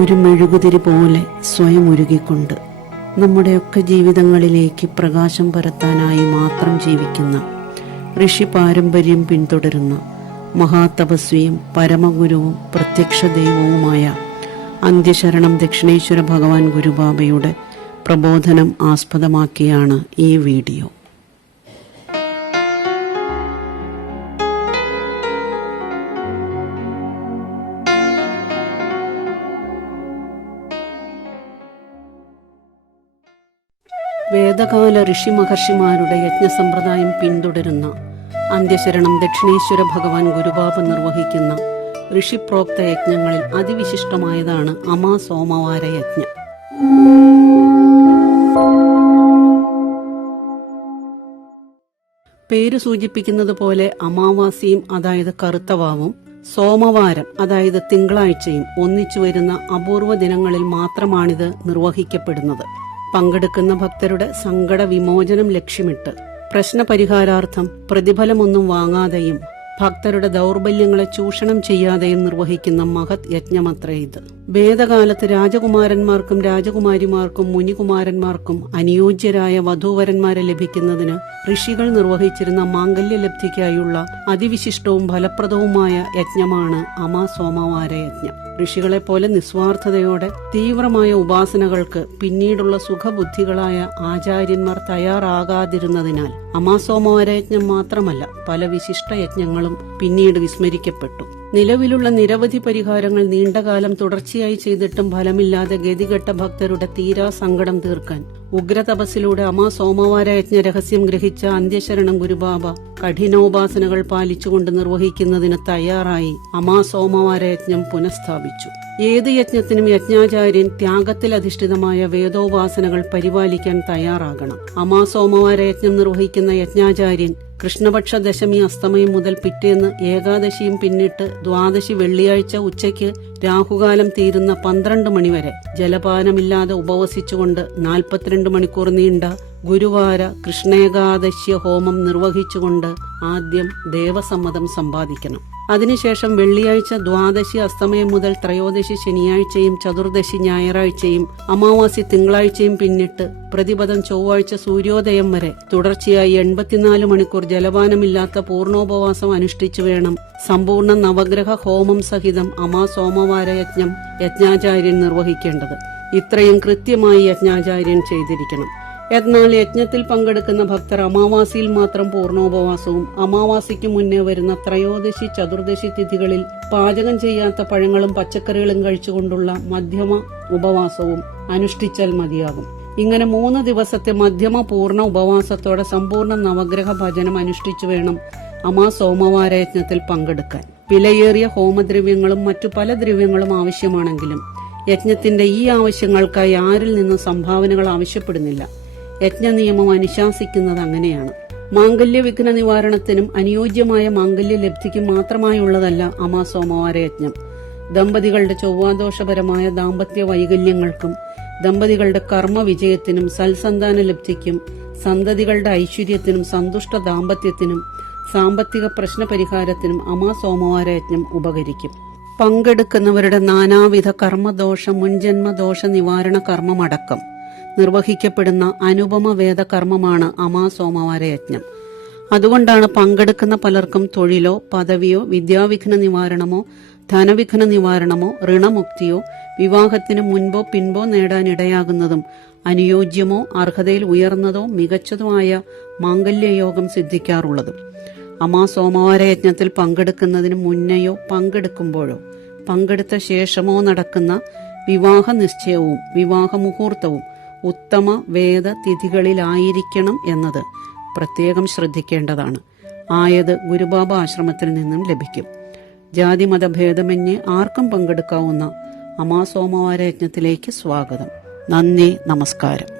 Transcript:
ഒരു മെഴുകുതിരി പോലെ സ്വയം ഉരുകിക്കൊണ്ട് നമ്മുടെയൊക്കെ ജീവിതങ്ങളിലേക്ക് പ്രകാശം പരത്താനായി മാത്രം ജീവിക്കുന്ന ഋഷി പാരമ്പര്യം പിന്തുടരുന്ന മഹാതപസ്വിയും പരമഗുരുവും പ്രത്യക്ഷ ദൈവവുമായ അന്ത്യശരണം ദക്ഷിണേശ്വര ഭഗവാൻ ഗുരുബാബയുടെ പ്രബോധനം ആസ്പദമാക്കിയാണ് ഈ വീഡിയോ. വേദകാല ഋഷി മഹർഷിമാരുടെ യജ്ഞസമ്പ്രദായം പിന്തുടരുന്ന അന്ത്യശരണം ദക്ഷിണേശ്വര ഭഗവാൻ ഗുരുബാബ നിർവഹിക്കുന്ന ഋഷിപ്രോക്ത യജ്ഞങ്ങളിൽ അതിവിശിഷ്ടമായതാണ് അമാസോമവാര യജ്ഞം. പേര് സൂചിപ്പിക്കുന്നത് പോലെ അമാവാസിയും അതായത് കറുത്തവാവും സോമവാരം അതായത് തിങ്കളാഴ്ചയും ഒന്നിച്ചു വരുന്ന അപൂർവ ദിനങ്ങളിൽ മാത്രമാണിത് നിർവഹിക്കപ്പെടുന്നത്. പങ്കെടുക്കുന്ന ഭക്തരുടെ സങ്കട വിമോചനം ലക്ഷ്യമിട്ട് പ്രശ്നപരിഹാരാർത്ഥം പ്രതിഫലമൊന്നും വാങ്ങാതെയും ഭക്തരുടെ ദൗർബല്യങ്ങളെ ചൂഷണം ചെയ്യാതെയും നിർവഹിക്കുന്ന മഹത് യജ്ഞമത്രേ ഇത്. വേദകാലത്ത് രാജകുമാരന്മാർക്കും രാജകുമാരിമാർക്കും മുനികുമാരന്മാർക്കും അനുയോജ്യരായ വധൂവരന്മാരെ ലഭിക്കുന്നതിന് ഋഷികൾ നിർവഹിച്ചിരുന്ന മാംഗല്യലബ്ധിക്കായുള്ള അതിവിശിഷ്ടവും ഫലപ്രദവുമായ യജ്ഞമാണ് അമാസോമവാര യജ്ഞം. ഋഷികളെ പോലെ നിസ്വാർത്ഥതയോടെ തീവ്രമായ ഉപാസനകൾക്ക് പിന്നീടുള്ള സുഖബുദ്ധികളായ ആചാര്യന്മാർ തയ്യാറാകാതിരുന്നതിനാൽ അമാസോമവാര യജ്ഞം മാത്രമല്ല പല വിശിഷ്ട യജ്ഞങ്ങളും പിന്നീട് വിസ്മരിക്കപ്പെട്ടു. നിലവിലുള്ള നിരവധി പരിഹാരങ്ങൾ നീണ്ടകാലം തുടർച്ചയായി ചെയ്തിട്ടും ഫലമില്ലാതെ ഗതികെട്ട ഭക്തരുടെ തീരാ സങ്കടം തീർക്കാൻ ഉഗ്രതപസ്സിലൂടെ അമാസോമവാര യജ്ഞ രഹസ്യം ഗ്രഹിച്ച അന്ത്യശരണം ഗുരുബാബ കഠിനോപാസനകൾ പാലിച്ചുകൊണ്ട് നിർവഹിക്കുന്നതിന് തയ്യാറായി അമാസോമവാര യജ്ഞം പുനഃസ്ഥാപിച്ചു. ഏത് യജ്ഞത്തിനും യജ്ഞാചാര്യൻ ത്യാഗത്തിൽ അധിഷ്ഠിതമായ വേദോപാസനകൾ പരിപാലിക്കാൻ തയ്യാറാകണം. അമാസോമവാര യജ്ഞം നിർവഹിക്കുന്ന യജ്ഞാചാര്യൻ കൃഷ്ണപക്ഷ ദശമി അസ്തമയം മുതൽ പിറ്റേന്ന് ഏകാദശിയും പിന്നിട്ട് ദ്വാദശി വെള്ളിയാഴ്ച ഉച്ചയ്ക്ക് രാഹുകാലം തീരുന്ന 12 മണിവരെ ജലപാനമില്ലാതെ ഉപവസിച്ചുകൊണ്ട് 42 മണിക്കൂർ നീണ്ട ഗുരുവാര കൃഷ്ണേകാദശ്യ ഹോമം നിർവഹിച്ചുകൊണ്ട് ആദ്യം ദേവസമ്മതം സമ്പാദിക്കണം. അതിനുശേഷം വെള്ളിയാഴ്ച ദ്വാദശി അസ്തമയം മുതൽ ത്രയോദശി ശനിയാഴ്ചയും ചതുർദശി ഞായറാഴ്ചയും അമാവാസി തിങ്കളാഴ്ചയും പിന്നിട്ട് പ്രതിപദം ചൊവ്വാഴ്ച സൂര്യോദയം വരെ തുടർച്ചയായി 84 മണിക്കൂർ ജലപാനമില്ലാത്ത പൂർണ്ണോപവാസം അനുഷ്ഠിച്ചു വേണം സമ്പൂർണ്ണ നവഗ്രഹ ഹോമം സഹിതം അമാസോമവാര യജ്ഞം യജ്ഞാചാര്യൻ നിർവഹിക്കേണ്ടത്. ഇത്രയും കൃത്യമായി യജ്ഞാചാര്യൻ ചെയ്തിരിക്കണം. എന്നാൽ യജ്ഞത്തിൽ പങ്കെടുക്കുന്ന ഭക്തർ അമാവാസിയിൽ മാത്രം പൂർണ്ണോപവാസവും അമാവാസിക്ക് മുന്നേ വരുന്ന ത്രയോദശി ചതുർദശി തിഥികളിൽ പാചകം ചെയ്യാത്ത പഴങ്ങളും പച്ചക്കറികളും കഴിച്ചുകൊണ്ടുള്ള മധ്യമ ഉപവാസവും അനുഷ്ഠിച്ചാൽ മതിയാകും. ഇങ്ങനെ 3 ദിവസത്തെ മധ്യമ പൂർണ്ണ ഉപവാസത്തോടെ സമ്പൂർണ്ണ നവഗ്രഹ ഭജനം അനുഷ്ഠിച്ചു വേണം അമാസോമവാര യജ്ഞത്തിൽ പങ്കെടുക്കാൻ. വിലയേറിയ ഹോമദ്രവ്യങ്ങളും മറ്റു പല ദ്രവ്യങ്ങളും ആവശ്യമാണെങ്കിലും യജ്ഞത്തിന്റെ ഈ ആവശ്യങ്ങൾക്കായി ആരിൽ നിന്നും സംഭാവനകൾ ആവശ്യപ്പെടുന്നില്ല. യജ്ഞ നിയമം അനുശാസിക്കുന്നത് അങ്ങനെയാണ്. മാംഗല്യ വിഘ്ന നിവാരണത്തിനും അനുയോജ്യമായ മാംഗല്യ ലബ്ധിക്കും മാത്രമായുള്ളതല്ല അമാസോമവാര യജ്ഞം. ദമ്പതികളുടെ ചൊവ്വാദോഷപരമായ ദാമ്പത്യ വൈകല്യങ്ങൾക്കും ദമ്പതികളുടെ കർമ്മ വിജയത്തിനും സൽസന്താന ലബ്ധിക്കും സന്തതികളുടെ ഐശ്വര്യത്തിനും സന്തുഷ്ട ദാമ്പത്യത്തിനും സാമ്പത്തിക പ്രശ്ന പരിഹാരത്തിനും അമാസോമവാര യജ്ഞം ഉപകരിക്കും. പങ്കെടുക്കുന്നവരുടെ നാനാവിധ കർമ്മദോഷ മുൻജന്മദോഷ നിവാരണ കർമ്മമടക്കം നിർവഹിക്കപ്പെടുന്ന അനുപമ വേദകർമ്മമാണ് അമാസോമവാര യജ്ഞം. അതുകൊണ്ടാണ് പങ്കെടുക്കുന്ന പലർക്കും തൊഴിലോ പദവിയോ വിദ്യാവിഘ്ന നിവാരണമോ ധനവിഘ്ന നിവാരണമോ ഋണമുക്തിയോ വിവാഹത്തിന് മുൻപോ പിൻപോ നേടാനിടയാകുന്നതും അനുയോജ്യമോ അർഹതയിൽ ഉയർന്നതോ മികച്ചതോ ആയ മാംഗല്യയോഗം സിദ്ധിക്കാറുള്ളതും. അമാസോമവാര യജ്ഞത്തിൽ പങ്കെടുക്കുന്നതിന് മുന്നെയോ പങ്കെടുക്കുമ്പോഴോ പങ്കെടുത്ത ശേഷമോ നടക്കുന്ന വിവാഹ നിശ്ചയവും വിവാഹ മുഹൂർത്തവും ഉത്തമ വേദ തിഥികളിലായിരിക്കണം എന്നത് പ്രത്യേകം ശ്രദ്ധിക്കേണ്ടതാണ്. ആയത് ഗുരുബാബ ആശ്രമത്തിൽ നിന്നും ലഭിക്കും. ജാതിമത ഭേദമന്യേ ആർക്കും പങ്കെടുക്കാവുന്ന അമാസോമവാര യജ്ഞത്തിലേക്ക് സ്വാഗതം. നന്ദി, നമസ്കാരം.